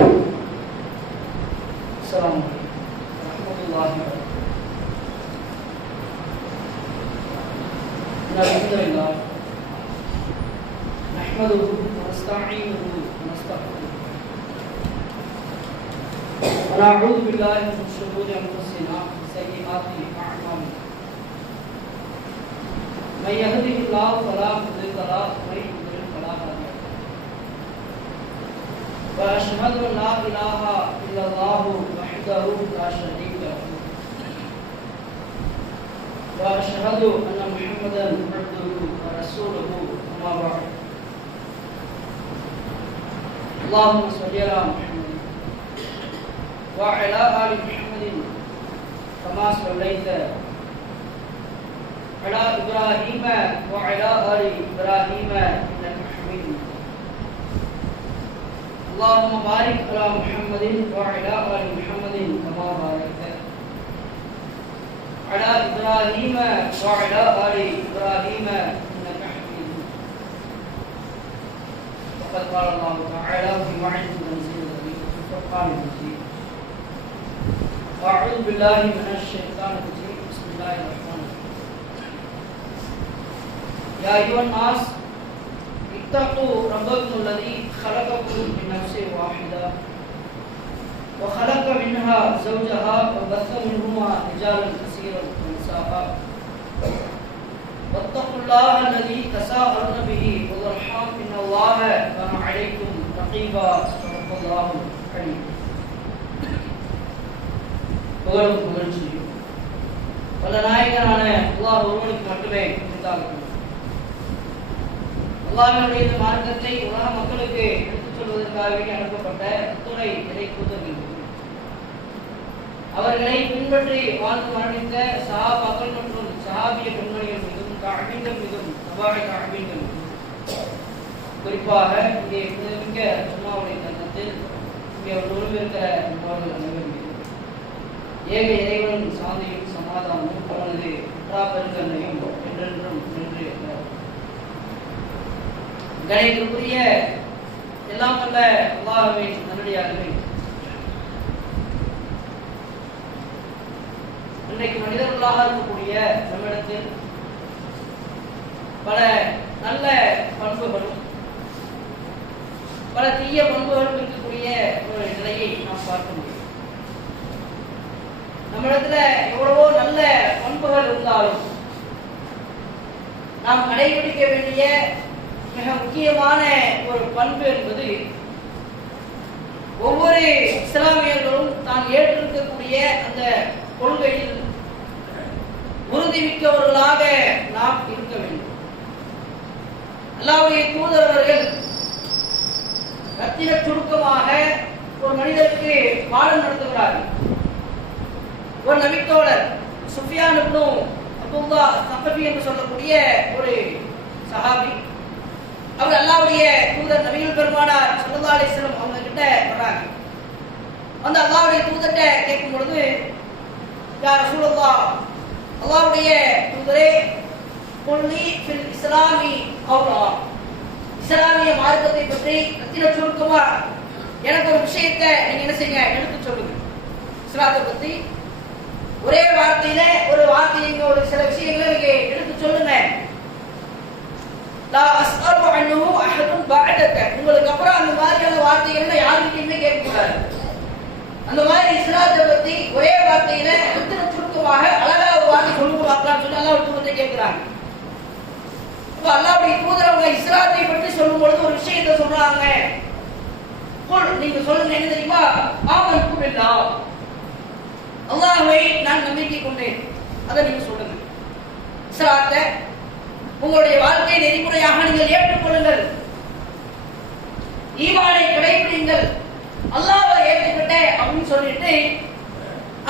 السلام عليكم ورحمة الله وبركاته. الحمد لله نحمده ونستعينه ونستغفره ونعوذ بالله من شرور أنفسنا وسيئات أعمالنا. من يهده الله فلا مضل له ومن يضلل فلا هادي له. وأشهد أن لا إله إلا الله وحده لا شريك له وأشهد أن محمدا عبده ورسوله أما بعد. اللهم صل على محمد وعلى آل محمد كما صليت على إبراهيم وعلى آل إبراهيم إنك حميد مجيد. اللهم بارك على محمد وعلى آل محمد كما باركت على إبراهيم وعلى آل إبراهيم إنك حميد مجيد. وقد قال الله تعالى في موعظة تنزيل الفرقان المجيد. أعوذ بالله من الشيطان الرجيم. بسم الله الرحمن الرحيم. يا أيها الناس اتقوا ربكم الذي خلقكم من نفس واحدة وخلق منها زوجها وبث منهما رجالا كثيرا ونساء واتقوا الله الذي تساءلون به والأرحام إن الله كان عليكم رقيبا. صدق الله العليم. புகழும் புகழ்ச்சியும் வல்ல நாயகனான அல்லாஹ் ஒருவனுக்கு மட்டுமே உரித்தாகும். அல்லாஹ்வுடைய இந்த மார்க்கத்தை உலக மக்களுக்கு எடுத்துச் சொல்வதற்காகவே அனுப்பப்பட்ட அத்துணை இறை தூதர்கள், அவர்களை பின்பற்றி வாழ்ந்து மரணித்த சஹாபாக்கள் மற்றும் சஹாபிய பெண்மணிகள் மீதும் தஅபீன்கள் மீதும் தபாஇ தஅபீன்கள் குறிப்பாக இங்கே மிக சும்மாவுடைய தருணத்தில் இங்கே ஒருவருக்கிற நம்மவர்கள் அனைவரும் ஏக இறைவன் சாந்தியும் சமாதானமும் அவனது பெருங்கண்ணையும் என்றென்றும் நின்று கணிதத்துக்குரிய எல்லாம் வல்ல அல்லாஹ்வை நல்லடியார்களே, இன்றைக்கு மனிதர்களாக இருக்கக்கூடிய நம்மிடத்தில் பல நல்ல பண்புகளும் பல தீய பண்புகளும் இருக்கக்கூடிய ஒரு நிலையை நாம் பார்க்க முடியும். நம்மிடத்துல எவ்வளவோ நல்ல பண்புகள் இருந்தாலும் நாம் கடைபிடிக்க வேண்டிய மிக முக்கியமான ஒரு பண்பு என்பது ஒவ்வொரு இஸ்லாமியர்களும் தான் ஏற்றிருக்கக்கூடிய அந்த கொள்கையில் உறுதிமிக்கவர்களாக நாம் இருக்க வேண்டும். அல்லாஹ்வுடைய தூதரவர்கள் ரத்தின சுருக்கமாக ஒரு மனிதருக்கு பாடம் நடத்துகிறார்கள். ஒரு நபித்தோழர் சுஃபியான் இப்னு அப்துல்லா ஸகஃபி என்று சொல்லக்கூடிய ஒரு சஹாபி, அவர் அல்லாஹ்வுடைய தூதர் நபிகள் பெருமானார் ஸல்லல்லாஹு அலைஹி வஸல்லம் அவங்க கிட்ட வர்றாங்க. அந்த அல்லாஹ்வுடைய தூதர்கிட்ட கேட்கும் பொழுது, யா ரசூலுல்லாஹ், அல்லாஹ்வுடைய தூதரே, குல்லி ஃபில் இஸ்லாமி கௌலா, இஸ்லாமிய மார்க்கத்தை பற்றி ரத்தின சுருக்கமா எனக்கு ஒரு விஷயத்தை நீங்க என்ன செய்யுங்க, எடுத்து சொல்லுங்க. இஸ்லாத்தை பத்தி ஒரே வார்த்தையில ஒரு வார்த்தையை ஒரு சில விஷயங்களை நீங்க எடுத்து சொல்லுங்க. லா அஸ்அலு அன்ஹு அஹதுன் பஅதக, உங்களுக்கு அப்புறம் அந்த மாதிரியான வார்த்தைகளை யாருக்கிட்டயுமே கேட்கக்கூடாது. அந்த மாதிரி இஸ்லாத்தை பத்தி ஒரே வார்த்தையில ரத்தின சுருக்கமாக அழகா ஒரு வார்த்தை சொல்லுங்க பார்க்கலாம்னு சொல்லி அல்லாஹ் தூதரை கேட்கிறாங்க. அப்ப அல்லாஹ்வுடைய தூதர் அவங்க இஸ்லாத்தை பற்றி சொல்லும் பொழுது ஒரு விஷயத்தை சொல்றாங்க. நீங்க சொல்லுங்க, என்ன தெரியுமா? ஆமன்து பில்லாஹ், அல்லாஹ்வை நான் நம்பிக்கை கொண்டேன். அதை நீங்க சொல்லுங்க. இஸ்லாத்தை உங்களுடைய வாழ்க்கை நெறிமுறையாக நீங்கள் ஏற்றுக்கொள்ளுங்கள், ஈமானை கடைபிடிங்கள், அல்லாஹ்வை ஏற்றுக்கிட்டேன் அப்படின்னு சொல்லிட்டு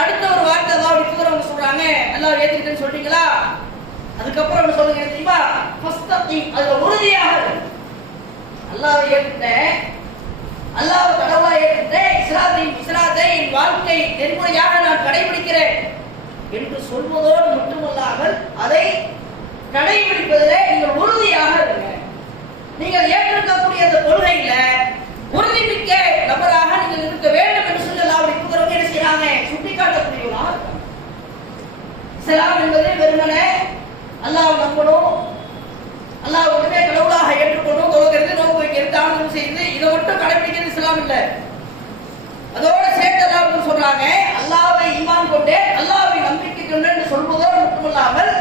அடுத்த ஒரு வார்த்தை அல்லாஹ்வுடைய தூதர் அவங்க சொல்றாங்க, அல்லாஹ்வை ஏற்றுக்கிட்டேன்னு சொல்றீங்களா? அதுக்கப்புறம் சொல்லுங்க, தெரியுமா? ஃபஸ்தகீம், அதுல உறுதியாக அல்லாஹ்வை ஏற்றுக்கிட்டேன், அல்லாஹ்வை கடவுளா ஏற்றுக்கிட்டேன், இஸ்லாத்தை என் வாழ்க்கை நெறிமுறையாக நான் கடைபிடிக்கிறேன் என்று சொல்வதோடு மட்டுமல்லாமல் அதை கடைபிடிப்பதிலே நீங்கள் உறுதியாக இருங்க. நீங்கள் ஏற்றிருக்கக்கூடிய அந்த கொள்கையில உறுதிமிக்க நபராக நீங்கள் இஸ்லாம் என்பது வெறுமனே அல்லாஹ் நம்பணும், அல்லாஹ் ஒருமே கடவுளாக ஏற்றுக்கொண்டு தொழுகிறது, நோன்பு வைக்கிறது, தானம் செய்து இதை மட்டும் கடைபிடிக்கிறது இஸ்லாம் இல்லை. அதோட சேர்த்து அல்லாஹ் சொல்றாங்க, அல்லாஹ்வை ஈமான் கொண்டேன், அல்லாஹ்வை நம்பிக்கை கொண்டேன் என்று சொல்வதோடு மட்டுமல்லாமல்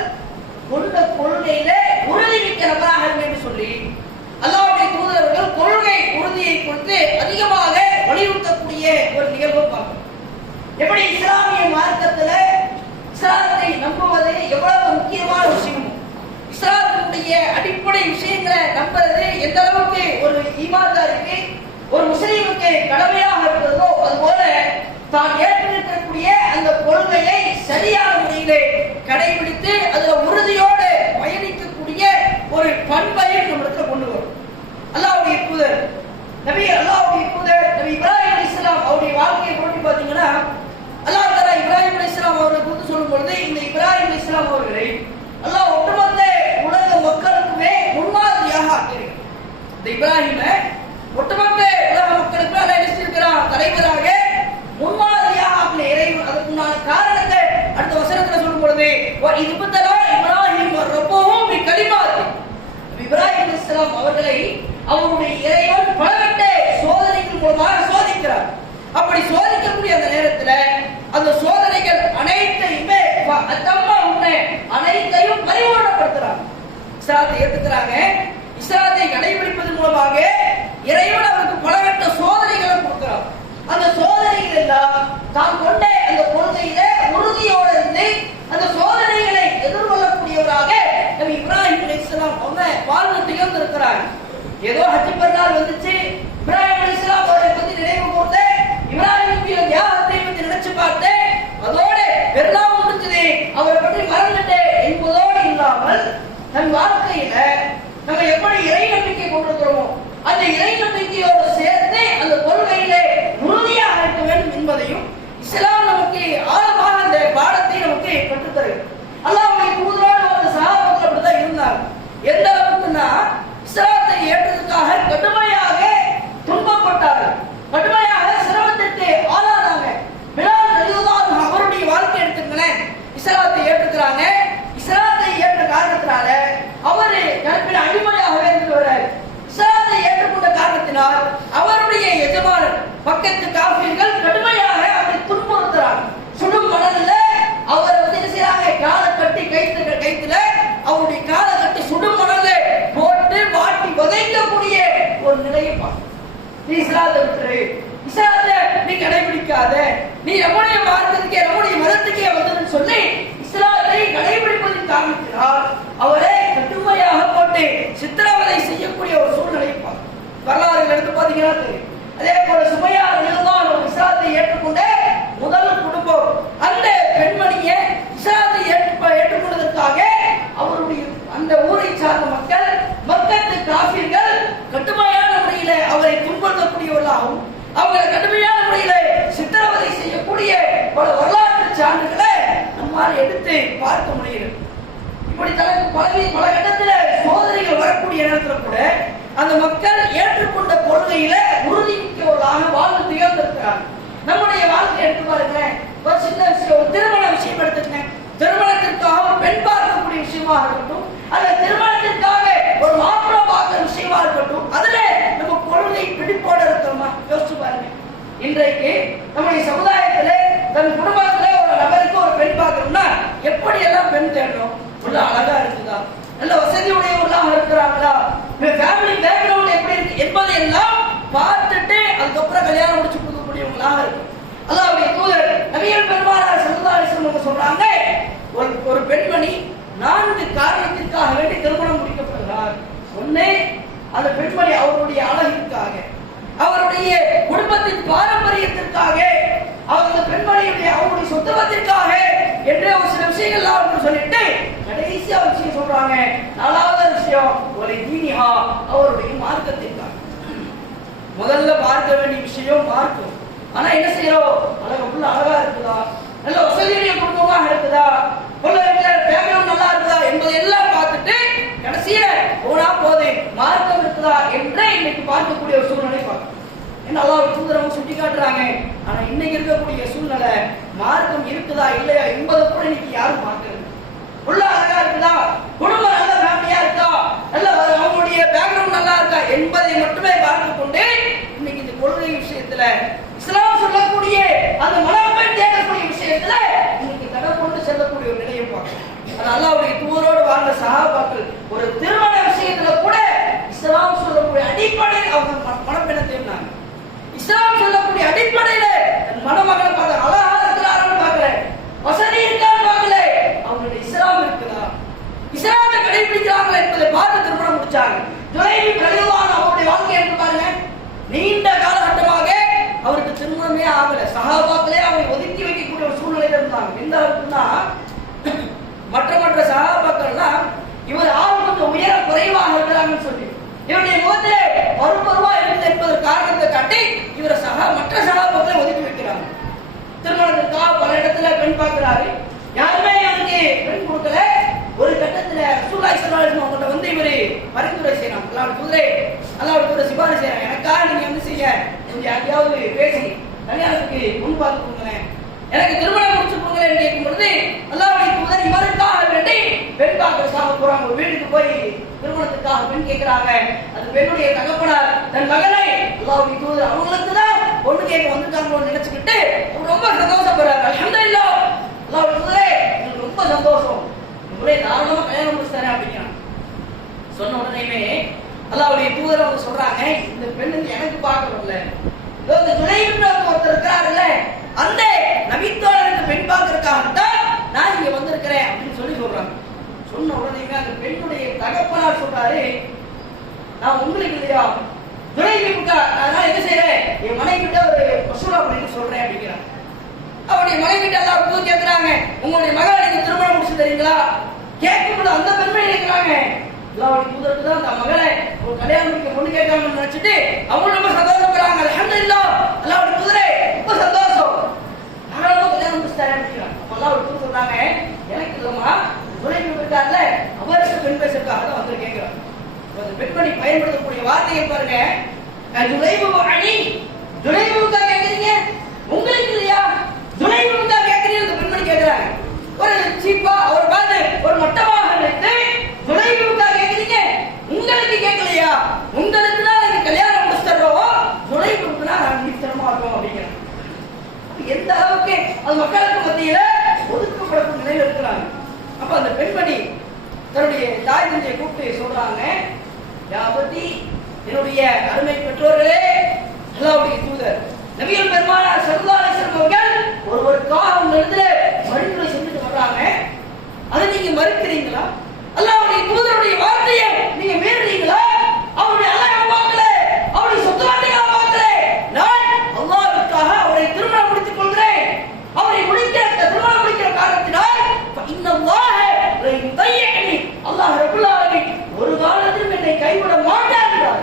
கொண்ட கொள்கையில உறுதிமிக்க நபராக என்று சொல்லி அல்லாஹ்வுடைய தூதரவர்கள் கொள்கை உறுதியை குறித்து அதிகமாக வலியுறுத்தக்கூடிய ஒரு நிகழ்வு பார்க்கணும். எப்படி இஸ்லாமிய மார்க்கத்துல இஸ்லாத்தை நம்புவது எவ்வளவு முக்கியமான விஷயம், இஸ்லாத்தினுடைய அடிப்படை விஷயங்களை நம்புறது எந்த அளவுக்கு ஒரு ஈமான்தாருக்கு ஒரு முஸ்லீமுக்கு கடமையாக இருக்கிறதோ அதுபோல தான் ஏற்றிருக்கக்கூடிய அந்த கொள்கையை சரியான முறையிலே கடைபிடித்து அதுல உறுதியோடு பயணிக்கக்கூடிய ஒரு பண்பையும் நம்மிடத்துல கொண்டு வரும். அல்லாஹ்வுடைய தூதர் நபி இப்ராஹிம் அலைஹிஸ்ஸலாம் அவருடைய வாழ்க்கையை போட்டு பார்த்தீங்கன்னா அல்லாஹ் தஆலா இப்ராஹிம் அலைஹிஸ்ஸலாம் அவர்களை குறித்து சொல்லும் பொழுது இந்த இப்ராஹிம் அலைஹிஸ்ஸலாம் அவர்களை அல்லாஹ் ஒட்டுமொத்த உலக மக்களுக்குமே முன்மாதிரியாக ஆக்கியிருக்கிறார். இந்த இப்ராஹிமை ஒட்டுமொத்த உலக மக்களுக்கு அல்லாஹ் நினைச்சிருக்கிறான் தலைவராக முன்மாதிரியாக ஆக்கின இறைவன். அதுக்குண்டான காரணத்தை அடுத்த வசனத்துல சொல்லும் பொழுது இதுபத்தலா இப்ராஹிம் ரப்பஹு பிகலிமாத், இப்ராஹிம் அலைஹிஸ்ஸலாம் அவர்களை அவருடைய இறைவன் பலவற்ற சோதனைகள் மூலமாக சோதிக்கிறார். அப்படி சோதிக்கக்கூடிய அந்த நேரத்துல அந்த சோதனைகள் அனைத்தையுமே அனைத்தையும் பரிபூர்ணப்படுத்துறாங்க. இஸ்லாத்தை ஏத்துக்கிறாங்க. இஸ்லாத்தை கடைபிடிப்பதன் மூலமாக இறைவன் அவருக்கு பலவற்ற சோதனைகளை கொடுக்கிறார். அந்த சோதனைகள் எல்லாம் தான் கொண்ட அந்த கொள்கையில உறுதியோடு இருந்து அந்த சோதனைகளை எதிர்கொள்ளக்கூடியவராக நபி இப்ராஹிம் அலைஹிஸ்ஸலாம் அவங்க வாழ்ந்து திகழ்ந்திருக்கிறாங்க. ஏதோ ஹஜ் பெருநாள் வந்துச்சு, இப்ராஹிம் அலைஹிஸ்ஸலாம் அவரை பத்தி நினைவு கூர்ந்து இப்ராஹிமுடைய தியாகத்தை பற்றி நினைச்சு பார்த்து அதோட பெருநாள் முடிஞ்சது அவரை பற்றி மறந்துட்டு என்பதோடு இல்லாமல் தன் வாழ்க்கையில நம்ம எப்படி இறை நம்பிக்கை கொண்டிருக்கிறோமோ அந்த இறை நம்பிக்கையோடு சேர்த்து அந்த கொள்கையிலே உறுதியாக இருக்க வேண்டும் என்பதையும் இஸ்லாம் நமக்கு ஆழமாக அந்த பாடத்தை நமக்கு கற்றுத் தருகிறது. அல்லாஹ்வுடைய தூதரோடு அந்த சஹாபாக்கள் அப்படிதான் இருந்தாங்க. எந்த அளவுக்குன்னா இஸ்லாத்தை ஏற்றதுக்காக கடுமையாக துன்பப்பட்டார்கள், கடுமையாக சிரமத்திற்கு ஆளானாங்க. பிலால் ரலியல்லாஹு அன்ஹு அவருடைய வாழ்க்கை எடுத்துங்களேன், இஸ்லாத்தை ஏற்றுக்கிறாங்க. இஸ்லாத்தை ஏற்ற காரணத்தினால அவரு கற்பில் அடிமையாகவே இருந்து வர்றாரு. இஸ்லாத்தை ஏற்றுக்கொண்ட காரணத்தினால் அவருடைய எஜமானர் பக்கத்து காஃபிர்கள் கடுமையாக அவரை துன்புறுத்துறாங்க. சுடும் மணல்ல அவரை என்ன செய்யறாங்க, காலை கட்டி கைத்துல அவருடைய காலை கட்டி சுடும் மணல்ல போட்டு வாட்டி வதைக்கக்கூடிய ஒரு நிலையை பார்க்கணும். நீ இஸ்லாத்தை விட்டுரு, இஸ்லாத்தை நீ கடைபிடிக்காத, நீ நம்முடைய மார்க்கத்துக்கே நம்முடைய மதத்துக்கே வந்ததுன்னு சொல்லி இஸ்லாத்தை கடைபிடிப்பதின் காரணத்தினால் அவரை கடுமையாக போட்டு சித்திரவதை செய்யக்கூடிய ஒரு சூழ்நிலை வரலாறு எடுத்து பாத்தீங்கன்னா தெரியும். அதே போல சுமையா ரலியல்லாஹு அன்ஹு இஸ்லாத்தை ஏற்றுக்கொண்ட முதல் குடும்பம். அந்த பெண்மணியை இஸ்லாத்தை ஏற்றுக்கொண்டதற்காக அவருடைய அந்த ஊரை சார்ந்த மக்கள் மக்கத்து காஃபிர்கள் கடுமையான முறையில அவரை துன்புறுத்தக்கூடியவர்களாகவும் அவங்களை கடுமையான முறையில சித்திரவதை செய்யக்கூடிய பல வரலாற்று சான்றுகளை நம்மால் எடுத்து பார்க்க முடிகிறது. இப்படி பல இடத்துல சோதனைகள் வரக்கூடிய நேரத்தில் கூட அந்த மக்கள் ஏற்றுக்கொண்ட கொள்கையில உறுதிமிக்கவர்களாக வாழ்ந்து திகழ்ந்திருக்கிறாங்க. நம்முடைய வாழ்க்கை எடுத்து பாருங்களேன், ஒரு சின்ன விஷயம், ஒரு திருமண விஷயம் எடுத்துக்கங்க. திருமணத்திற்காக ஒரு பெண் பார்க்கக்கூடிய விஷயமா இருக்கட்டும், அல்ல திருமணத்திற்காக ஒரு மாப்பிள்ளை பார்க்கிற விஷயமா இருக்கட்டும், அதுல நம்ம கொள்கை பிடிப்போட இருக்கிறோமா யோசிச்சு பாருங்க. இன்றைக்கு நம்முடைய சமுதாயத்துல தன் குடும்பத்துல ஒரு நபருக்கு ஒரு பெண் பார்க்கணும்னா எப்படி எல்லாம் பெண் தேடணும்? உள்ள அழகா இருக்குதா, நல்ல வசதி உடையவர்களாக இருக்கிறாங்களா, ஃபேமிலி பேக்ரவுண்ட் எப்படி இருக்கு என்பதை எல்லாம் பார்த்துட்டு அதுக்கப்புறம் கல்யாணம் முடிச்சு கொடுக்கக்கூடியவங்களாக இருக்கு. அல்லாஹ்வுடைய தூதர் நபிகள் பெருமானார் ஸல்லல்லாஹு அலைஹி வஸல்லம் சொல்றாங்க, ஒரு பெண்மணி 4 காரணத்திற்காக வேண்டி திருமணம் முடிக்கப்படுகிறார். ஒண்ணு, அந்த பெண்மணி அவருடைய அழகிற்காக, அவருடைய குடும்பத்தின் பாரம்பரியத்திற்காக, அந்த பெண்மணியுடைய அவருடைய சொத்துவத்திற்காக என்று ஒரு சில விஷயங்கள் அவர்கள் சொல்லிட்டு கடைசியா ஒரு விஷயம் சொல்றாங்க. 4வது விஷயம் ஒரு தீனிஹா, அவருடைய மார்க்கத்திற்காக. முதல்ல பார்க்க வேண்டிய விஷயம் மார்க்கம். ஆனா என்ன செய்யறோம், அழகா இருக்குதா, நல்ல வசதியுடைய குடும்பமாக இருக்குதா, பேக்ரவுண்ட் நல்லா இருக்குதா என்பதை எல்லாம் பார்த்துட்டு கடைசியில போனா போது மார்க்கம் இருக்குதா என்று இன்னைக்கு பார்க்கக்கூடிய ஒரு சூழ்நிலை பார்க்கணும். என்ன அல்லாஹ் தூதரவும் சுட்டி காட்டுறாங்க. ஆனா இன்னைக்கு இருக்கக்கூடிய சூழ்நிலை மார்க்கம் இருக்குதா இல்லையா என்பதை கூட இன்னைக்கு யாரும் பார்க்கறது. உள்ள அழகா இருக்குதா, குடும்பம் நல்ல ஃபேமிலியா இருக்கா, நல்ல அவங்களுடைய பேக்ரவுண்ட் நல்லா இருக்கா என்பதை மட்டுமே பார்த்து கொண்டு இன்னைக்கு இந்த கொள்கை விஷயத்துல இஸ்லாம் சொல்லக்கூடிய அந்த மனப்பெண் தேடக்கூடிய விஷயத்துல இன்னைக்கு தடை கொண்டு செல்லக்கூடிய ஒரு நிலையை பார்க்கணும். அது அல்லாஹ்வுடைய தூதரோடு வாழ்ந்த சஹாபாக்கள் ஒரு திருமண விஷயத்துல கூட இஸ்லாம் சொல்லக்கூடிய அடிப்படையில் அவங்க மனப்பெண்ணை தேடினாங்க. இஸ்லாம் சொல்லக்கூடிய அடிப்படையில மணமகளை பார்த்த அழகா இருக்கிறாரான்னு பார்க்கல, வசதி இருக்கான்னு பார்க்கல, அவங்களுடைய இஸ்லாம் இருக்குதா, இஸ்லாத்தை கடைபிடிக்கிறாங்களா என்பதை பார்த்து திருமணம் முடிச்சாங்க. ஜுலைபி ரலியல்லாஹு அவருடைய வாழ்க்கை என்று பாருங்க, நீண்ட காலகட்டமாக அவருக்கு திருமணமே ஆகல. சஹாபாக்களே அவரை ஒதுக்கி வைக்கக்கூடிய ஒரு சூழ்நிலையில இருந்தாங்க. எந்த அளவுக்குன்னா மற்ற சஹாபாக்கள்லாம் இவர் ஆள் கொஞ்சம் உயரம் குறைவாக இருக்கிறாங்கன்னு சொல்லி இவருடைய முகத்திலே பருவா இருக்குது என்பதற்கு காரணத்தை காட்டி இவரை மற்ற சகாபாக்களை ஒதுக்கி வைக்கிறாங்க. திருமணத்திற்காக பல இடத்துல பெண் பார்க்கிறாரு, யாருமே இவருக்கு பெண் கொடுக்கல. ஒரு கட்டத்துல ரசூலுல்லாஹி ஸல்லல்லாஹு அலைஹி வஸல்லம் அவங்கள்ட்ட வந்து இவரு பரிந்துரை செய்யறாங்க, அல்லாஹ்வுடைய தூதரை சிபாரிசு செய்யறாங்க, எனக்காக நீங்க வந்து செய்ய கொஞ்சம் யாரையாவது பேசி கல்யாணத்துக்கு முன் பார்த்து கொடுங்களேன், எனக்கு திருமணம் முடிச்சு கொடுங்களேன்னு கேட்கும் பொழுது அல்லாஹ்வுடைய தூதர் இவருக்காக வேண்டி பெண் பார்க்கறதுக்காக போறாங்க. ஒரு வீட்டுக்கு போய் திருமணத்துக்காக பெண் கேட்கிறாங்க. அது பெண்ணுடைய தகப்பனார் தன் மகனை அல்லாஹ்வுடைய தூதர் அவங்களுக்கு தான் பொண்ணு கேட்க வந்துட்டாங்கன்னு நினைச்சுக்கிட்டு ரொம்ப சந்தோஷப்படுறாங்க. அல்ஹம்துலில்லாஹ், அல்லாஹ்வுடைய தூதரே எனக்கு ரொம்ப சந்தோஷம், உங்களே தாராளமா கல்யாணம் முடிச்சுட்டாரே அப்படிங்கிறாங்க. சொன்ன உடனேமே அல்லாஹ்வுடைய தூதர் அவங்க சொல்றாங்க, இந்த பெண்ணுக்கு எனக்கு பார்க்க வரல, இந்த ஜுலைபின் ஒருத்தர் இருக்கிறாருல்ல, அந்த நபித்தோழருக்கு பெண் பார்க்கறதுக்காகத்தான் நான் இங்க வந்திருக்கிறேன் அப்படின்னு சொல்றாங்க. சொன்ன உடனே அந்த பெண்ணுடைய தகப்பனார் சொல்றாரு, நான் உங்களுக்கு இல்லையா ஜுலைபிக்கா, நான் என்ன செய்யறேன், என் மனைவி கிட்ட ஒரு மசூரா அப்படின்னு சொல்றேன் அப்படிங்கிறாங்க. அவருடைய மனைவி கிட்ட எல்லாம் புது கேட்கிறாங்க, உங்களுடைய மகளை நீங்க திருமணம் முடிச்சு தரீங்களா கேட்கும்போது அந்த பெண்மை நினைக்கிறாங்க, அல்லாஹ்வுடைய தூதருக்கு தான் அந்த மகளை ஒரு கல்யாணம் முடிக்க பொண்ணு கேட்காமன்னு நினைச்சிட்டு அவங்க ரொம்ப சந்தோஷப்படுறாங்க. அல்ஹம்துலில்லாஹ், அல்லாஹ்வுடைய தூதரே ரொம்ப சந்தோஷம், நானும் கல்யாணம் முடிச்சு தரேன் அப்படிங்கிறாங்க. அல்லாஹ்வுடைய தூதர் சொல்றாங்க, எனக்கு இல்லம்மா ஜுலைபி இருக்கார்ல அவருக்கு பெண் பேசுறதுக்காக தான் வந்து கேட்கிறாங்க. அந்த பெண்மணி பயன்படுத்தக்கூடிய வார்த்தையை பாருங்க, ஜுலைபு அணி, ஜுலைபுக்கா கேட்கறீங்க, உங்களுக்கு இல்லையா ஜுலைபுக்கா கேட்கறீங்க, அந்த பெண்மணி கேட்கிறாங்க. ஒரு சீப்பா ஒரு பாது ஒரு மட்டமாக நினைத்து ஜுலைபுக்கா கேட்கறீங்க, உங்களுக்கு கேட்கலையா, உங்களுக்கு தான் நீங்க கல்யாணம் முடிச்சு தர்றோம், ஜுலைபுக்கு தான் நான் முடிச்சு தர மாட்டோம் அப்படிங்கிறாங்க. எந்த அளவுக்கு அது மக்களுக்கு மத்தியில ஒதுக்கப்படக்கூடிய நிலையில் இருக்கிறாங்க. அப்ப அந்த பெண்மணி தன்னுடைய தாய் தந்தையை கூப்பிட்டு சொல்றாங்க, யாபதி என்னுடைய அருமை பெற்றோர்களே, அல்லாஹ்வுடைய தூதர் நபிகள் பெருமானார் ஸல்லல்லாஹு அலைஹி வஸல்லம் அவர்கள் ஒருவருக்காக உங்களிடத்துல பரிந்துரை செஞ்சுட்டு வர்றாங்க, அதை நீங்க மறுக்கிறீங்களா, அல்லாஹ்வுடைய தூதருடைய வார்த்தையை நீங்க மீறுறீங்களா, அவருடைய அழகை பார்க்கல, அவருடைய சொத்துவாட்டிகளை பார்க்கல, நான் அல்லாஹ்வுக்காக அவரை திருமணம் முடித்துக் கொள்கிறேன், அவரை திருமணம் முடிக்கிற காரணத்தினால் அல்லாஹ் ரப்பல் ஆலமீன் ஒரு காலத்திலும் என்னை கைவிட மாட்டார் என்றார்.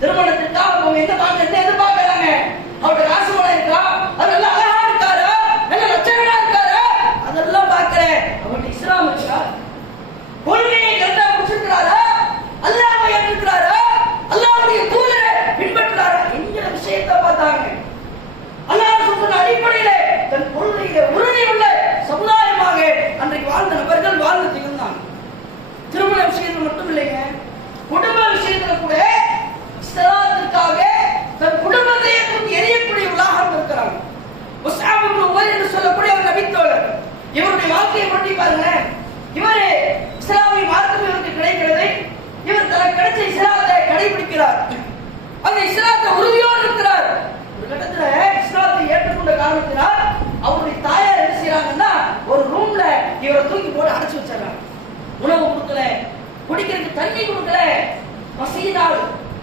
திருமணத்திற்காக அவங்க என்ன எதிர்பார்க்கிறாங்க, அவருடைய ராசி பலம் இருக்கா, அதெல்லாம் அழகா இருக்காரா, நல்ல லட்சணமா இருக்காரா, அதெல்லாம் பார்க்கல, அவருடைய இஸ்லாம் இருக்கா, கொள்கையை கரெக்டா முடிச்சிருக்கிறாரா, அல்லாஹ்வை ஏற்றுக்கிறாரா, அல்லாஹ்வுடைய தூதரை பின்பற்றுறாரா என்கிற விஷயத்தை பார்த்தாங்க. அல்லாஹ் சொன்ன அடிப்படையில தன் கொள்கையில உறுதி உள்ள சமுதாயமாக அன்றைக்கு வாழ்ந்த நபர்கள் வாழ்ந்து திகழ்ந்தாங்க. திருமண விஷயத்துல மட்டும் இல்லைங்க, குடும்ப விஷயத்துல கூட இஸ்லாத்துக்காக தன் குடும்பத்தையே தூக்கி எரியக்கூடியவர்களாக இருக்கிறாங்க. முஸ்அப் இப்னு உமைர் என்று சொல்லக்கூடிய ஒரு நபித்தோழர், இவருடைய வாழ்க்கையை பற்றி பாருங்க. இவரே இஸ்லாமிய மார்க்கம் இவருக்கு கிடைக்கிறது, இவர் தனக்கு கிடைச்ச இஸ்லாத்தை கடைபிடிக்கிறார், அந்த இஸ்லாத்தை உறுதியோடு இருக்கிறார். ஒரு கட்டத்துல இஸ்லாத்தை ஏற்றுக்கொண்ட காரணத்தினால் அவருடைய தாயார் என்ன செய்யறாங்கன்னா ஒரு ரூம்ல இவரை தூக்கி போட்டு அடைச்சு வச்சிடறாங்க. உணவு கொடுக்கல, குடிக்கிறதுக்கு தண்ணி கொடுக்கல, பசியினால்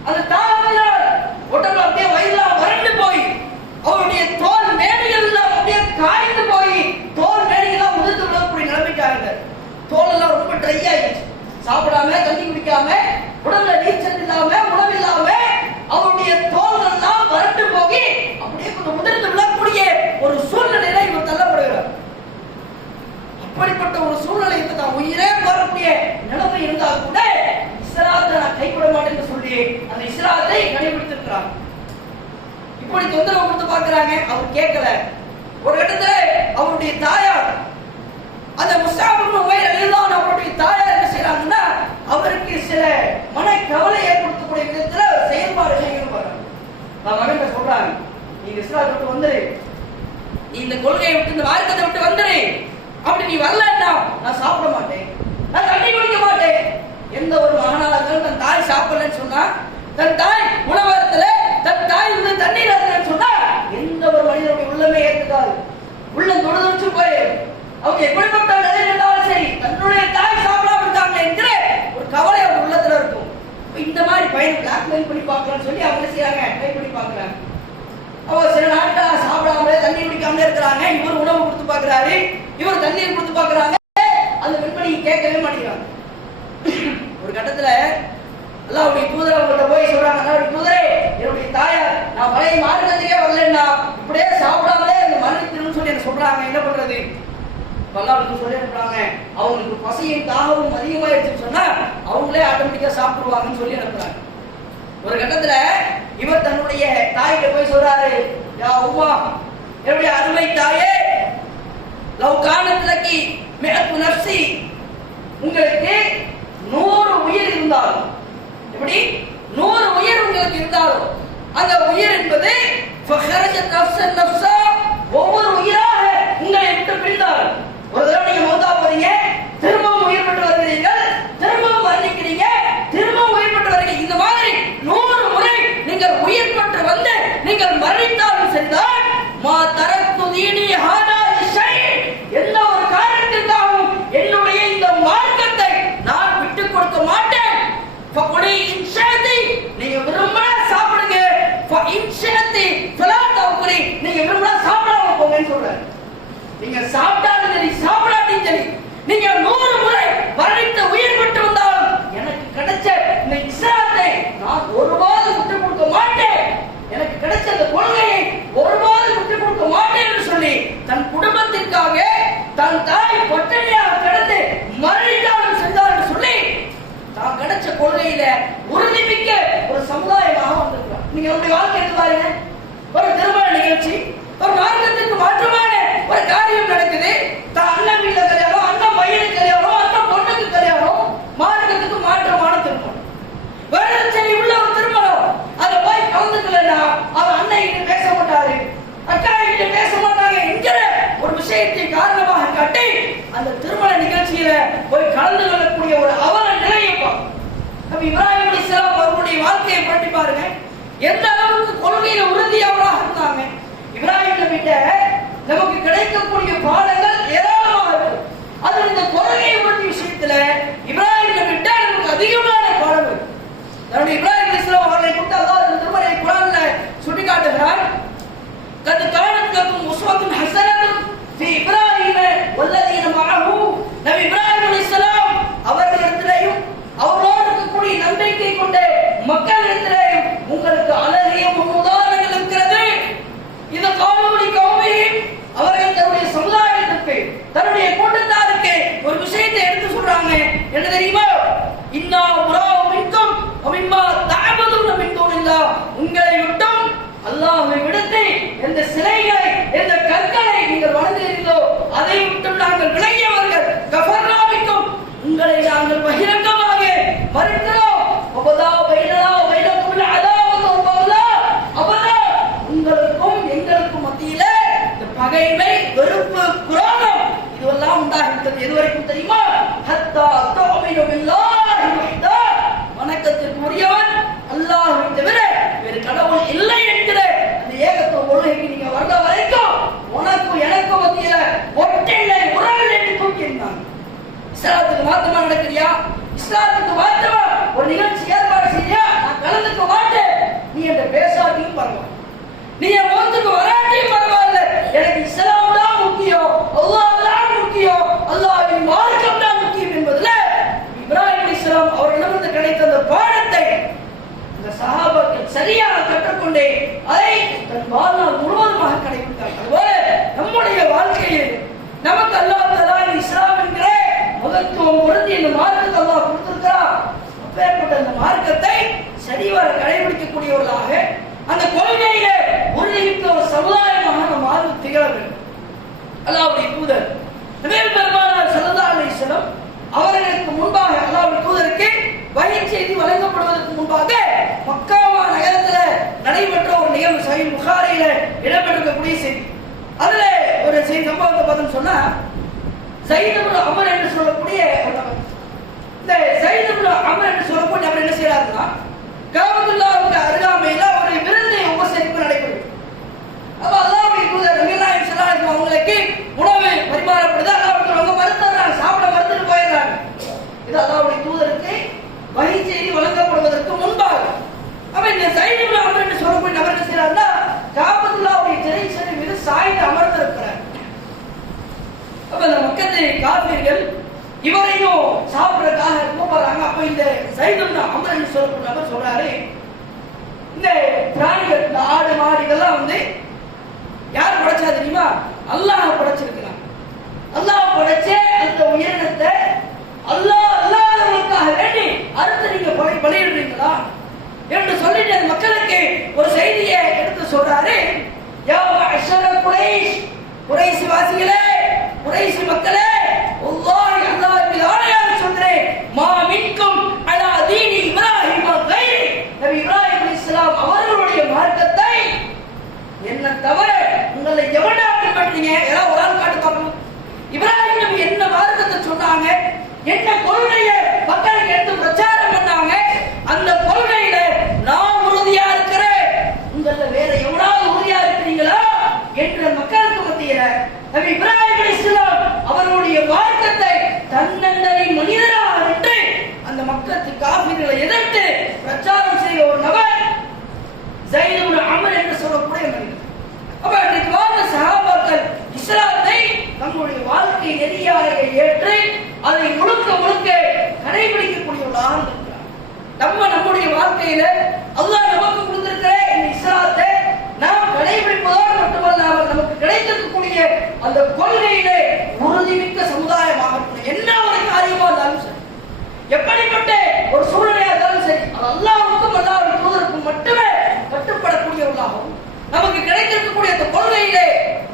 அந்த தாழ்மையால் உடம்புல அப்படியே வயிறுலாம் வறண்டு போய் அவருடைய தோல் மேடைகள் எல்லாம் அப்படியே காய்ந்து போய் தோல் மேடைகள்லாம் உதிர்ந்து விடக்கூடிய நிலைமைக்காக தோல் எல்லாம் ரொம்ப ட்ரை ஆயிடுச்சு. சாப்பிடாம தண்ணி குடிக்காம உடம்புல நீச்சல் இல்லாம உணவு இல்லாம அவருடைய தோல்கள் எல்லாம் வறண்டு போய் அப்படியே கொஞ்சம் உதிர்ந்து விடக்கூடிய ஒரு சூழ்நிலையில இவர் தள்ளப்படுகிறார். அப்படிப்பட்ட ஒரு சூழ்நிலைக்கு தான் உயிரே வரக்கூடிய நிலைமை இருந்தால் கூட இஸ்லாத்தை நான் கைவிட மாட்டேன் என்று சொல்லி அந்த இஸ்லாத்தை கடைபிடித்திருக்கிறார். இப்படி தொந்தரவு கொடுத்து பார்க்கிறாங்க, அவர் கேட்கல. ஒரு இடத்துல அவருடைய தாயார் அந்த முஸ்அப் இப்னு உமைர் ரலியல்லாஹு அவருடைய தாயார் என்ன செய்றாங்கன்னா அவருக்கு சில மனக்கவலை ஏற்படுத்தக்கூடிய விதத்துல செயல்பாடு செய்யணும். மகன் சொல்றாங்க, நீங்க இஸ்லாத்தை விட்டு வந்துரு, நீ இந்த கொள்கையை விட்டு இந்த மார்க்கத்தை விட்டு வந்துரு, அப்படி நீ வரலன்னா நான் சாப்பிட மாட்டேன், நான் தண்ணி குடிக்க மாட்டேன். எந்த ஒரு மகனாலும் தன் தாய் சாப்பிடலன்னு சொன்னா, தன் தாய் உணவகத்துல தன் தாய் வந்து தண்ணீர் அருந்தலன்னு சொன்னா எந்த ஒரு மனிதனுடைய உள்ளமே ஏற்றுக்காது, உள்ளம் தொடுதொடிச்சு போயிடும். அவங்க எப்படிப்பட்ட நிலையில் இருந்தாலும் சரி தன்னுடைய தாய் சாப்பிடாம இருக்காங்க என்கிற ஒரு கவலை அவங்க உள்ளத்துல இருக்கும். இந்த மாதிரி பையன் பிளாக்மெயில் பண்ணி பார்க்கலாம்னு சொல்லி அவங்க செய்யறாங்க, ட்ரை பண்ணி பார்க்கறாங்க. அவ சில நாட்களா சாப்பிடாமலே தண்ணி குடிக்காமலே இருக்கிறாங்க. இவர் உணவு கொடுத்து பார்க்கறாரு, இவர் தண்ணீர் கொடுத்து பார்க்கறாங்க. அந்த பெண்மணி கேட்கவே மாட்டேங்கிறாங்க. ஒரு கட்டத்துல அல்லாஹ்வுடைய தூதர் அவங்கள்ட்ட போய் சொல்றாங்க, அல்லாஹ்வுடைய தூதரே, என்னுடைய தாயார் நான் பழைய மார்க்கத்துக்கே வரலன்னா இப்படியே சாப்பிடாமலே மரணிக்கணும்னு சொல்லி என்ன சொல்றாங்க, என்ன பண்றது? அல்லாஹ்வுக்கு சொல்லி அனுப்புறாங்க, அவங்களுக்கு பசியும் தாகமும் அதிகமாயிடுச்சுன்னு சொன்னா அவங்களே ஆட்டோமேட்டிக்கா சாப்பிடுவாங்கன்னு சொல்லி அனுப்புறாங்க. ஒரு கட்டத்துல இவர் தன்னுடைய தாய்கிட்ட போய் சொல்றாரு, யா உம்மா, என்னுடைய அருமை தாயே, லவ் கானத் லக்கி மிஅத்து நஃப்ஸி, உங்களுக்கு 100 உயிர் இருந்தாலும், எப்படி 100 உயிர் உங்களுக்கு இருந்தாலும், அந்த உயிர் என்பது ஃபஹரஜத் நஃப்ஸன் நஃப்ஸா, ஒவ்வொரு உயிராக உங்களை விட்டு பிரிந்தாலும், ஒரு தடவை நீங்க மௌத்தா போறீங்க, திரும்பவும் உயிர் பெற்று வருகிறீர்கள், திரும்பவும் மரணிக்கிறீங்க, திரும்பவும் உயிர் பெற்று வருகிறீங்க. இந்த மாதிரி 100 முறை நீங்கள் உயிர் பெற்று வந்து நீங்கள் மரணித்தாலும் சரிதான், மா தரத்து தீனி ஹாதா லிஷை, எந்த ஒரு காரணத்திற்காகவும் என்னுடைய இந்த மார்க்கத்தை நான் விட்டுக் கொடுக்க மாட்டேன். ஃபகுலி இன்ஷாதி, நீங்க விரும்பினா சாப்பிடுங்க, இன்ஷாதி ஃபலா தௌகுலி, நீங்க விரும்பினா சாப்பிடாம போங்கன்னு சொல்றாரு. நீங்க சாப்பிட்டாலும் சரி சாப்பிடாட்டியும் சரி, நீங்க 100 முறை மரணித்து உயிர் பெற்று வந்தாலும் எனக்கு கிடைச்ச இந்த இஸ்லாத்தை நான் ஒருபாலும் விட்டுக் கொடுக்க மாட்டேன், எனக்கு கிடைச்ச அந்த கொள்கையை ஒருபாலும் விட்டுக் கொடுக்க மாட்டேன் என்று சொல்லி தன் குடும்பத்திற்காக தன் தாய் பட்டினியாக கிடந்து மரணித்தாலும் சென்றார் என்று சொல்லி தான் கிடைச்ச கொள்கையில உறுதிமிக்க ஒரு சமுதாயமாக வந்திருக்கிறார். நீங்க உங்களுடைய வாழ்க்கை எடுத்து பாருங்க, ஒரு திருமண நிகழ்ச்சி, ஒரு மார்க்கத்திற்கு மாற்றமான ஒரு காரியம் நடக்குது, தான் அண்ணன் வீட்டுல கல்யாணம், அண்ணன் பையனுக்கு கல்யாணம், அண்ணன் பொண்ணுக்கு கல்யாணம், மார்க்கத்துக்கு மாற்றமான திருமணம், வரதட்சணை உள்ள ஒரு திருமணம். அதை போய் கலந்துக்கலன்னா அவர் அண்ணன் கிட்ட பேச மாட்டாரு, அக்கா கிட்ட பேச மாட்டாங்க என்கிற ஒரு விஷயத்தை காரணமாக காட்டி அந்த திருமண நிகழ்ச்சியில போய் கலந்து கொள்ளக்கூடிய ஒரு அவல நிலையை நம்ம இப்ராஹிம் அலைஹிஸ்ஸலாம் அவர்களுடைய வாழ்க்கையை பற்றி பாருங்க, எந்த அளவுக்கு கொள்கையில உறுதியானவராக இருந்தாங்க. இப்ராஹிம் நபிட்ட நமக்கு கிடைக்கக்கூடிய பாடங்கள் ஏராளமாக இருக்கு. அது இந்த கொள்கையை பற்றி விஷயத்துல இப்ராஹிம் நபிட்ட நமக்கு அதிகமான பாடம் இருக்கு. நம்முடைய இப்ராஹிம் அலைஹிஸ்ஸலாம் அவர்களை கொண்டு அல்லாஹ் திருமறை குர்ஆன்ல சுட்டி காட்டுகிறார், கத் கானத் லக்கும் உஸ்வத்துன் ஹஸனத்துன் ஃபீ இப்ராஹீம வல்லதீன மஅஹு, நபி இப்ராஹிம் அலைஹிஸ்ஸலாம் அவர்களிடத்திலேயும் அவரோடு இருக்கக்கூடிய நம்பிக்கை கொண்ட மக்களிடத்திலேயும் உங்களுக்கு அழகிய முன்னுதாரணங்கள் இருக்கிறது. இந்த காலமுடி கௌமியின் அவர்கள் தன்னுடைய சமுதாயத்திற்கு தன்னுடைய கூட்டத்தாருக்கு ஒரு விஷயத்தை எடுத்து சொல்றாங்க, என்ன தெரியுமா? இன்னா புராவு மின்கும் அமிம்மா தஅபதுன மின் தூனில்லாஹ், உங்களை விட்டும் அல்லாஹ்வை விடுத்து எந்த சிலைகளை எந்த கற்களை நீங்கள் வணங்குகிறீர்களோ அதை விட்டும் நாங்கள் விலகியவர்கள். கஃபர்னாபிக்கும், உங்களை நாங்கள் பகிரங்கமாக மறுக்கிறோம். அபதா பைனனா பைனகுல் அதாவத் வல் பக்லா, அபதா உங்களுக்கும் எங்களுக்கும் மத்தியில இந்த பகைமை, வெறுப்பு, குரோதம் இதுவெல்லாம் உண்டாகிவிட்டது. எதுவரைக்கும் தெரியுமா? ஹத்தா துமினு பில்லாஹி வஹ்தா, வணக்கத்திற்கு உரியவன் அல்லாஹ்வை தவிர வேறு கடவுள் இல்லை என்கிற அந்த ஏகத்துவ கொள்கைக்கு நீங்க வர்ற வரைக்கும் உனக்கும் எனக்கும் மத்தியில ஒட்டில்லை உறவில் என்று தூக்கியிருந்தாங்க. இஸ்லாத்துக்கு மாத்தமா நடக்கிறியா? இஸ்லாத்துக்கு மாத்தமா ஒரு நிகழ்ச்சி ஏற்பாடு செய்யா? நான் கலந்துக்க மாட்டேன். நீ என்ற பேசாட்டியும் பரவாயில்ல, நீ என் மௌத்துக்கு வராட்டியும் பரவாயில்ல, எனக்கு இஸ்லாம் தான் முக்கியம், அல்லாஹ் தான் முக்கியம், அல்லாஹ்வின் மார்க்கம் தான் முக்கியம் என்பதுல இப்ராஹிம் அலைஹிஸ்ஸலாம் அவர்களிடமிருந்து கிடைத்த அந்த பாடத்தை இந்த சஹாபாக்கள் சரியாக கற்றுக்கொண்டே அதை தன் வாழ்நாள் முழுவதுமாக கடைபிடித்தார்கள். அதுபோல நம்முடைய வாழ்க்கையில் நமக்கு அல்லாஹ் தஆலா இஸ்லாம் என்கிற மகத்துவம் பொருந்தி இந்த மார்க்கத்தை அல்லாஹ் கொடுத்திருக்கிறார். அப்பேற்பட்ட இந்த மார்க்கத்தை சரிவர கடைபிடிக்கக்கூடியவர்களாக அந்த கொள்கையில உறுதிமிக்க ஒரு சமுதாயமாக நம்ம திகழ வேண்டும். அல்லாஹ்வுடைய தூதர் நபிகள் பெருமானார் வஸல்லம் அவர்களுக்கு முன்பாக அல்லாஹ்வின் தூதருக்கு வஹி செய்தி வழங்கப்படுவதற்கு முன்பாக மக்கா நகரத்தில் நடைபெற்ற ஒரு நிகழ்வு சஹீஹ் புகாரியில இடம்பெற்றிருக்கக்கூடிய செய்தி. அதுல ஒரு செய்தி சம்பவத்தை பார்த்தோம்னு சொன்னா, ஸைத் இப்னு அம்ர் என்று சொல்லக்கூடிய இந்த ஸைத் இப்னு அம்ர் என்று சொல்லக்கூடிய அவர் என்ன செய்யறாருன்னா, காபத்துல்லாஹ்வுக்கு அருகாமையில ஒரு விருந்து உபசரிப்பு நடைபெறும். அப்ப அல்லாஹ்வின் தூதர் நபிகள் நாயகம் ஸல்லல்லாஹு அலைஹி வஸல்லம் அவங்களுக்கு உணவு பரிமாறப்படுது. அல்லாஹ்வுக்கு அவங்க மறுத்துறாங்க, சாப்பிட மறுத்துட்டு போயிடுறாங்க. இது அல்லாஹ்வுடைய தூதருக்கு வஹி செய்தி வழங்கப்படுவதற்கு முன்பாக அப்ப இந்த ஸைத் இப்னு அம்ர் என்று சொல்லக்கூடிய நபர் என்ன செய்யறாருன்னா, காபத்துல்லாஹ்வுடைய திரைச்சீலை மீது சாய்ந்து அமர்ந்திருக்கிறார். அப்ப இந்த மக்கத்து காபீர்கள் இவரையும் சாப்பிடறதுக்காக கூப்பிடுறாங்க. அப்ப இந்த ஸைத் இப்னு அம்ர் என்று சொல்லக்கூடிய நபர் சொல்றாரு, இந்த பிராணிகள், இந்த ஆடு மாடு இதெல்லாம் யார் படைச்சா தெரியுமா? அல்லாஹ் படைச்சிருக்கிறான். அல்லாஹ் படைச்ச அந்த உயிரினத்தை அல்லாஹ்வுக்காக வேண்டி அறுத்து நீங்க பலியிடுறீங்களா என்று சொல்லிட்டு அந்த மக்களுக்கு ஒரு செய்தியை எடுத்து சொல்றாரு. யா மஅஷர குரைஷ், குரைஷ் வாசிகளே, குரைஷ் மக்களே, வல்லாஹி அல்லாஹ்வின் ஆணையாக சொல்றேன், மா மின்கும் அலா தீனி இப்ராஹிம் கைரி, நபி இப்ராஹிம் அலைஹிஸ்ஸலாம் அவர்களுடைய மார்க்கத்தை என்ன தவிர உங்களை எவனா பின்பற்றீங்க? ஏதாவது ஒரு ஆள் காட்டு பார்க்கணும். இப்ராஹிம் நபி என்ன மார்க்கத்தை சொன்னாங்க, என்ன கொள்கையை மக்களுக்கு எடுத்து பிரச்சாரம் பண்ணாங்க, அந்த கொள்கையில நான் உறுதியா இருக்கிறேன், உங்கள வேற எவனாவது உறுதியா இருக்கிறீங்களா என்ற மக்களுக்கு மத்தியில நபி இப்ராஹிம் அலைஹிஸ்ஸலாம் அவர்களுடைய மார்க்கத்தை தன்னந்தனி மனிதராக விட்டு அந்த மக்களுக்கு காஃபிர்களை எதிர்த்து பிரச்சாரம் செய்ய ஒரு நபர் ஸைத் இப்னு அம்ர் என்று சொல்லக்கூடிய மனிதர். அப்ப அன்றைக்கு வாழ்ந்த சஹாபாக்கள் இஸ்லாத்தை தங்களுடைய வாழ்க்கை நெறியாக ஏற்று அதை முழுக்க முழுக்க கடைபிடிக்கக்கூடியவர்களாக இருக்கிறார். நம்முடைய வாழ்க்கையில அல்லாஹ் நமக்கு கொடுத்திருக்கிற இந்த இஸ்லாத்தை நாம் கடைபிடிப்பதோடு மட்டுமல்லாமல் நமக்கு கிடைத்திருக்கக்கூடிய அந்த கொள்கையிலே உறுதிமிக்க சமுதாயமாக இருக்கணும். என்ன ஒரு காரியமா இருந்தாலும் சரி, எப்படிப்பட்ட ஒரு சூழ்நிலையா இருந்தாலும் சரி, அது அல்லாஹ்வுக்கும் அல்லாஹ்வுடைய தூதருக்கும் மட்டுமே கட்டுப்படக்கூடியவர்களாகவும், நமக்கு கிடைத்திருக்கக்கூடிய அந்த கொள்கையிலே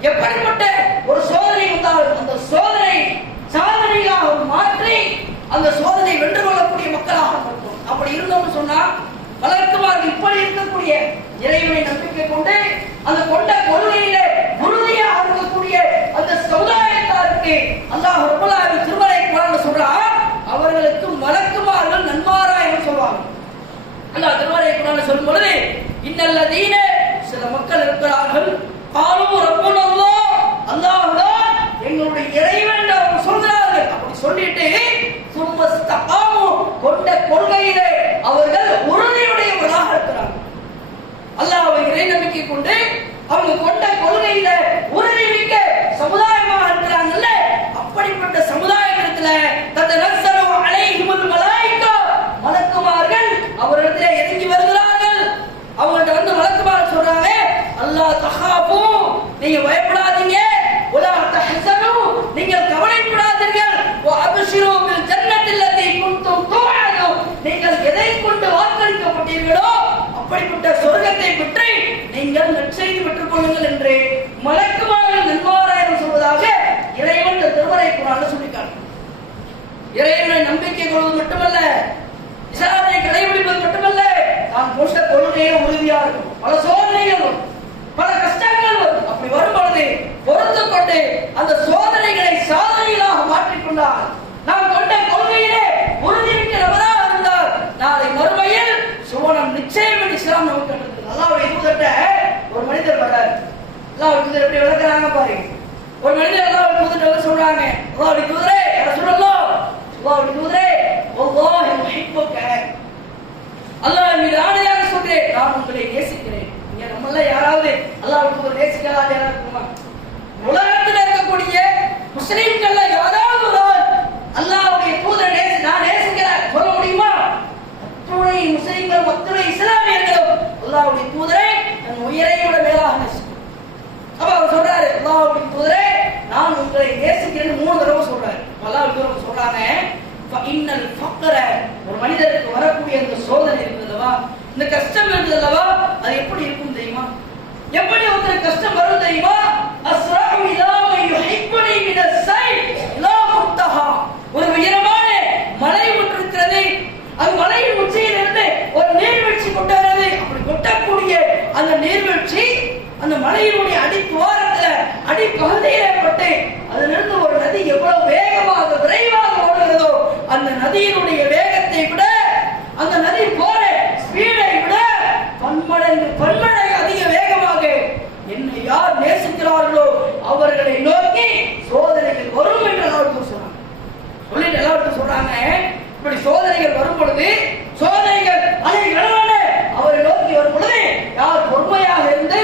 எப்படிப்பட்ட ஒரு சோதனை வந்தாலும் அந்த சோதனை சாதனையாக மாற்றி அந்த சோதனை வென்று கொள்ளக்கூடிய மக்களாக இருக்கும். அப்படி இருந்தோம்னு சொன்னா வளர்க்குமாறு இப்படி இருக்கக்கூடிய இறைவனை நம்பிக்கை கொண்டு அந்த கொண்ட கொள்கையிலே உறுதியாக இருக்கக்கூடிய அந்த சமுதாயத்தாருக்கு அல்லாஹ் ரப்பல் ஆலமீன் திருமறை குர்ஆன்ல சொல்றான், அவர்களுக்கு மலக்குமார்கள் நன்மாராயம் சொல்வாங்க. அல்லாஹ் திருமறை குர்ஆன்ல சொல்லும் பொழுது, இன்னல்லதீன, சில மக்கள் இருக்கிறார்கள், காலு ரப்புனல்லாஹ், அல்லாஹ்தான் எங்களுடைய இறைவன் என்று அவங்க சொல்கிறார்கள். அப்படி சொல்லிட்டு சும்மஸ்தகாமு, கொண்ட கொள்கையிலே அவர்கள் உறுதியுடையவர்களாக இருக்கிறார்கள். அல்லாஹ்வை இறை நம்பிக்கை கொண்டு அவங்க கொண்ட கொள்கையில உறுதிமிக்க சமுதாயமாக இருக்கிறாங்கல்ல, அப்படிப்பட்ட சமுதாயத்துல தத்தனஸ்ஸலு அலைஹிமுல் மலாயிகா, மலக்குமார்கள் அவர்களிடத்திலே இறங்கி வருகிறார்கள். அவங்கள்ட்ட மலக்குமார்கள் சொல்றாங்க, அல்லாஹ் தஹாபு, நீங்க பயப்படாதீங்க, வலா தஹஸனு, நீங்கள் கவலைப்படாதீர்கள், வ அப்ஷிரு பில் ஜன்னத்தி அல்லதி குன்தும் துஅது, நீங்கள் எதை கொண்டு வாக்களிக்கப்பட்டீர்களோ அப்படிப்பட்ட சொர்க்கத்தை பெற்று நீங்கள் நற்செய்தி பெற்றுக் கொள்ளுங்கள் என்று மலக்குமார்கள் நன்மாராயம் சொல்வதாக இறைவன் திருமறை குர்ஆன்ல சொல்லியிருக்காங்க. இறைவனை நம்பிக்கை கொள்வது மட்டுமல்ல, இஸ்லாத்தை கடைபிடிப்பது மட்டுமல்ல, தான் போட்ட கொள்கையில உறுதியா இருக்கும். பல சோதனைகள் வரும், பல கஷ்டங்கள் வரும். அப்படி வரும் பொழுது பொறுத்துக் கொண்டு அந்த சோதனைகளை சாதனைகளாக மாற்றிக்கொண்டால், நாம் கொண்ட கொள்கையிலே உறுதிமிக்க நபராக இருந்தால், நாளை மறுமையில் சுவனம் நிச்சயம் என்று இஸ்லாம் நமக்கு கற்றுத்தருகிறது. அல்லாஹ்வுடைய தூதர்ட்ட ஒரு மனிதர் வர்றார். அல்லாஹ்வுடைய தூதர் எப்படி விளக்குறாங்க பாருங்க. ஒரு மனிதர் அல்லாஹ்வுடைய தூதர்ட்ட சொல்றாங்க, அல்லாஹ்வுடைய தூதரே, ரசூலுல்லாஹ், அல்லாஹ்வுடைய தூதரே, வல்லாஹி முஹிப்புக, அல்லாஹ் மீது ஆணையாக சொல்றேன், நான் உங்களை நேசிக்கிறேன். இங்க நம்மள யாராவது அல்லாஹ்வுடைய தூதர் நேசிக்காத யாராவது இருக்குமா? உலகத்தில் இருக்கக்கூடிய முஸ்லிம்கள்ல யாராவது ஒரு அல்லாஹ்வுடைய தூதரை நான் நேசிக்கிறேன் சொல்ல முடியுமா? அத்துணை முஸ்லிம்கள், அத்துணை இஸ்லாமியர்களும் அல்லாஹ்வுடைய தூதரை தன் உயிரை விட மேலாக நேசிக்கிறார். அப்ப அவர் சொல்றாரு, அல்லாஹ்வுடைய தூதரே, நான் உங்களை நேசிக்கிறேன்னு 3 தடவை சொல்றாரு. அல்லாஹ்வுடைய தூதர் சொல்றாங்க, ஃபஇன்னல் ஃபக்ர, ஒரு மனிதருக்கு வரக்கூடிய அந்த சோதனை இருக்குதுல்லவா, இந்த கஷ்டம் இருக்குதுல்லவா, அது எப்படி இருக்கும் தெரியுமா? எப்படி ஒருத்தருக்கு கஷ்டம் வரும் தெரியுமா? அஸ்ரஹு இலா மை யுஹிப்புனி மினஸ் ஸைல் இலா முன்தஹா, ஒரு அந்த மலையினுடைய அடித்துவாரத்துல அடிப்பகுதியிலே பட்டு அதிலிருந்து ஒரு நதி எவ்வளவு வேகமாக விரைவாக ஓடுகிறதோ அந்த நதியினுடைய வேகத்தை விட அந்த நதி போற ஸ்பீடை விட பன்மடங்கு அதிக வேகமாக என்னை யார் நேசிக்கிறார்களோ அவர்களை நோக்கி சோதனைகள் வரும் என்று எல்லாருக்கும் சொன்னாங்க. சொல்லிட்டு எல்லாருக்கும் சொல்றாங்க, இப்படி சோதனைகள் வரும் பொழுது சோதனைகள் அதை அவரை நோக்கி வரும் பொழுது யார் பொறுமையாக இருந்து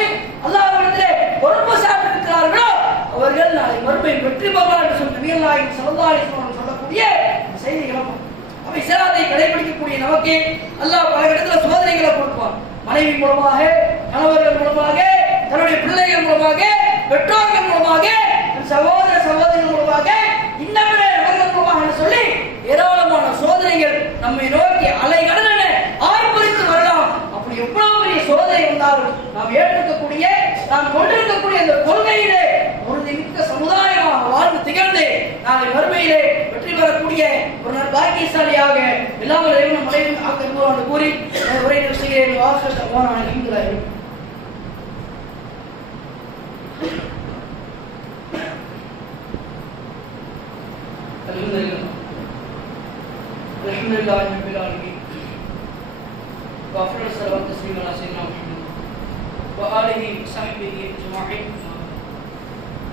அல்லாஹ்விடத்திலே பொறுப்பு சாப்பிட்டிருக்கிறார்களோ அவர்கள் நாளை மறுமை வெற்றி பெறுவார்கள் என்று சொன்ன நபிகள் நாயகம் ஸல்லல்லாஹு அலைஹி வஸல்லம் சொல்லக்கூடிய செய்திகளும் அப்ப இஸ்லாத்தை கடைபிடிக்கக்கூடிய நமக்கு அல்லாஹ் பல இடத்துல சோதனைகளை கொடுப்பான். மனைவி மூலமாக, கணவர்கள் மூலமாக, தன்னுடைய பிள்ளைகள் மூலமாக, பெற்றோர்கள் மூலமாக, சகோதர சகோதரிகள் மூலமாக, இன்னும் நபர்கள் மூலமாக சொல்லி ஏராளமான சோதனைகள் நம்மை நோக்கி அலைகடலென ஆர்ப்பரித்து வரலாம். அப்படி எவ்வளவு பெரிய சோதனை வந்தாலும் நாம் ஏற்றுக்கக்கூடிய, நாம் கொண்டிருக்கக்கூடிய அந்த கொள்கையிலே உறுதிமிக்க சமுதாயமாக வாழ்ந்து திகழ்ந்து நாளை மறுமையிலே வெற்றி பெறக்கூடிய ஒரு பாக்கியசாலியாக இல்லாமல் இறைவன் மலையில் ஆக்கிருந்தோம் கூறி உரை நிகழ்ச்சியை வாசல் அல்ஹம்துலில்லாஹ். அல்ஹம்துலில்லாஹி ரப்பில் ஆலமீன். வஃபர் ஸலவாத் தஸ்லீம் அலா ஸய்யிதினா முஹம்மத் வ ஆலிஹி ஸஹ்பிஹி அஜ்மஈன்.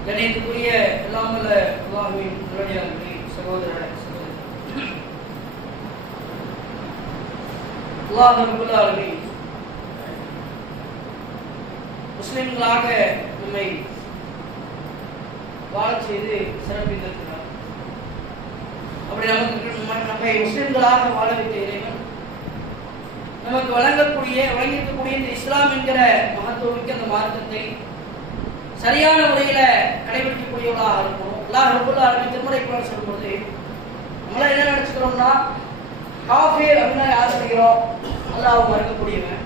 கண்ணியத்துக்குரிய எல்லாம் வல்ல அல்லாஹ்வின் நல்லடியார்களே, சகோதர சகோதரி, அல்லாஹ் ரப்பல் ஆலமீன் முஸ்லிம்களாக நம்மை வாழச் செய்து சிறப்பித்திருக்கிறார். அப்படி நம்மை முஸ்லிம்களாக வாழ வைத்த இறைவன் நமக்கு வழங்கியிருக்கக்கூடிய இந்த இஸ்லாம் என்கிற மகத்துவமிக்க அந்த மார்க்கத்தை சரியான முறையில கடைபிடிக்கக்கூடியவர்களாக இருக்கணும். அல்லாஹ் ரப்பல் ஆலமீன் திருமறை குர்ஆன் சொல்லும்போது நம்மள என்ன நினைச்சுக்கிறோம்னா, காஃபிர் அப்படின்னா யார் சொல்கிறோம்? அல்லாஹ் மறுக்கக்கூடியவன்,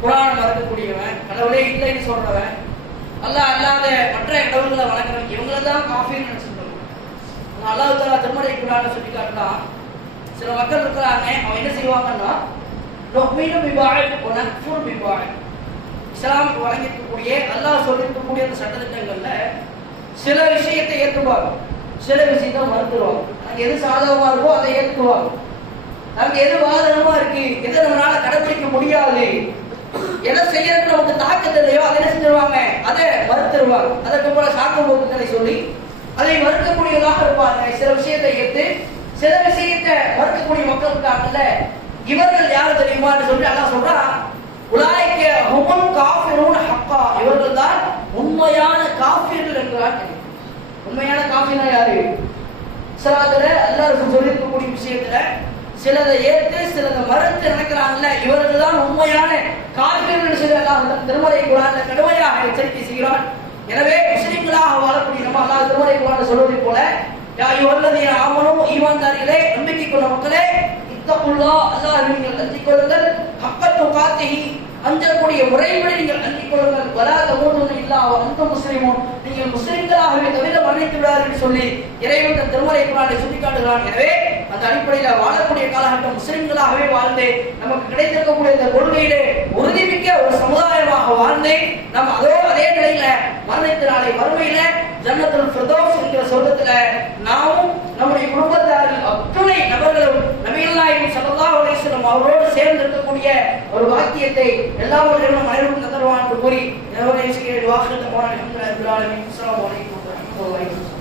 குர்ஆனை மறுக்கக்கூடியவன், கடவுளே இல்லைன்னு சொல்றவன், அல்லாஹ் அல்லாத மற்ற கடவுள்களை வணங்குறவன், இவங்களை தான் காஃபிர்னு நினைச்சிருக்கோம். அல்லாஹ் தஆலா திருமறை குர்ஆனை சொல்லி காட்டுறான், சில மக்கள் இருக்கிறாங்க, அவன் என்ன செய்வாங்கன்னா நுஃமினு பிபாஇத் வ நக்ஃபுரு பிபாஇத். இஸ்லாமுக்கு வழங்கியிருக்கக்கூடிய அல்லாஹ் சொல்லியிருக்கக்கூடிய அந்த சட்டத்திட்டங்கள்ல சில விஷயத்தை ஏற்றுவாங்க, சில விஷயத்தை மறுத்துருவாங்க. நமக்கு எது சாதகமா இருக்கோ அதை ஏற்றுவாங்க, நமக்கு எது பாதகமா இருக்கு, எதை நம்மளால கடைபிடிக்க முடியாது, எதை செய்யறதுக்கு நமக்கு தாக்கத்து இல்லையோ அதை என்ன செஞ்சிருவாங்க, அதை மறுத்துருவாங்க. அதற்கு போல சாக்கு போக்குகளை சொல்லி அதை மறுக்கக்கூடியதாக இருப்பாங்க. சில விஷயத்தை ஏற்று சில விஷயத்தை மறுக்கக்கூடிய மக்கள் இருக்காங்கல்ல, இவர்கள் யாரு தெரியுமான்னு சொல்லி அல்லாஹ் சொல்றான், உலாயிக ஹுமுல் காஃபிரூன ஹக்கா, இவர்கள் தான் உண்மையான காஃபிர்கள் என்கிறார்கள். உண்மையான காஃபிர்னா யாரு? இஸ்லாத்துல அல்லாஹ் சொல்லியிருக்கக்கூடிய விஷயத்துல சிலதை ஏற்று சிலதை மறுத்து நினைக்கிறாங்கல்ல, இவர்கள் தான் உண்மையான காஃபிர்கள் சொல்லி அல்லாஹ் திருமறை குர்ஆன்ல கடுமையாக எச்சரிக்கை செய்கிறான். எனவே முஸ்லிம்களாக வாழக்கூடிய நம்ம அல்லாஹ் திருமறை குர்ஆன்ல சொல்வதை போல, யா அய்யுஹல்லதீன ஆமனூ, ஈமான்தாரிகளே, நம்பிக்கை கொண்ட மக்களே, இத்தகுல்லாஹ், அல்லாஹ்வை நீங்கள் அஞ்சிக் கொள்ளுங்கள், ஹக்க துகாத்திஹி, அஞ்சக்கூடிய முறைப்படி நீங்கள் அஞ்சிக் கொள்ளுங்கள், வலா தமூதுன்ன இல்லா வ அன்தும் முஸ்லிமூன், நீங்கள் முஸ்லிம்களாகவே தவிர மரணித்து விடாதீர்கள் சொல்லி இறைவன் தன் திருமறை குர்ஆனை சுட்டிக்காட்டுகிறான். எனவே அந்த அடிப்படையில் வாழக்கூடிய காலகட்டம் முஸ்லிம்களாகவே வாழ்ந்து நமக்கு கிடைத்திருக்கக்கூடிய இந்த கொள்கையிலே உறுதிமிக்க ஒரு சமுதாயமாக வாழ்ந்து நம்ம அதே நிலையில மரணித்த நாளை மறுமையில ஜன்னத்துல் ஃபிர்தௌஸ் என்கிற சொர்க்கத்துல நாமும் நம்முடைய குடும்பத்தார்கள் அத்துணை நபர்களும் நபிகள் நாயகம் ஸல்லல்லாஹு அலைஹி வஸல்லம் அவரோடு சேர்ந்து இருக்கக்கூடிய ஒரு வாக்கியத்தை எல்லாவற்றிலும் அனைவரும் தருவான் என்று கூறி வாக்கியத்தை அல்ஹம்துலில்லாஹி ரப்பில் ஆலமீன். அஸ்ஸலாமு அலைக்கும் வரஹ்மத்துல்லாஹி வபரகாத்துஹு.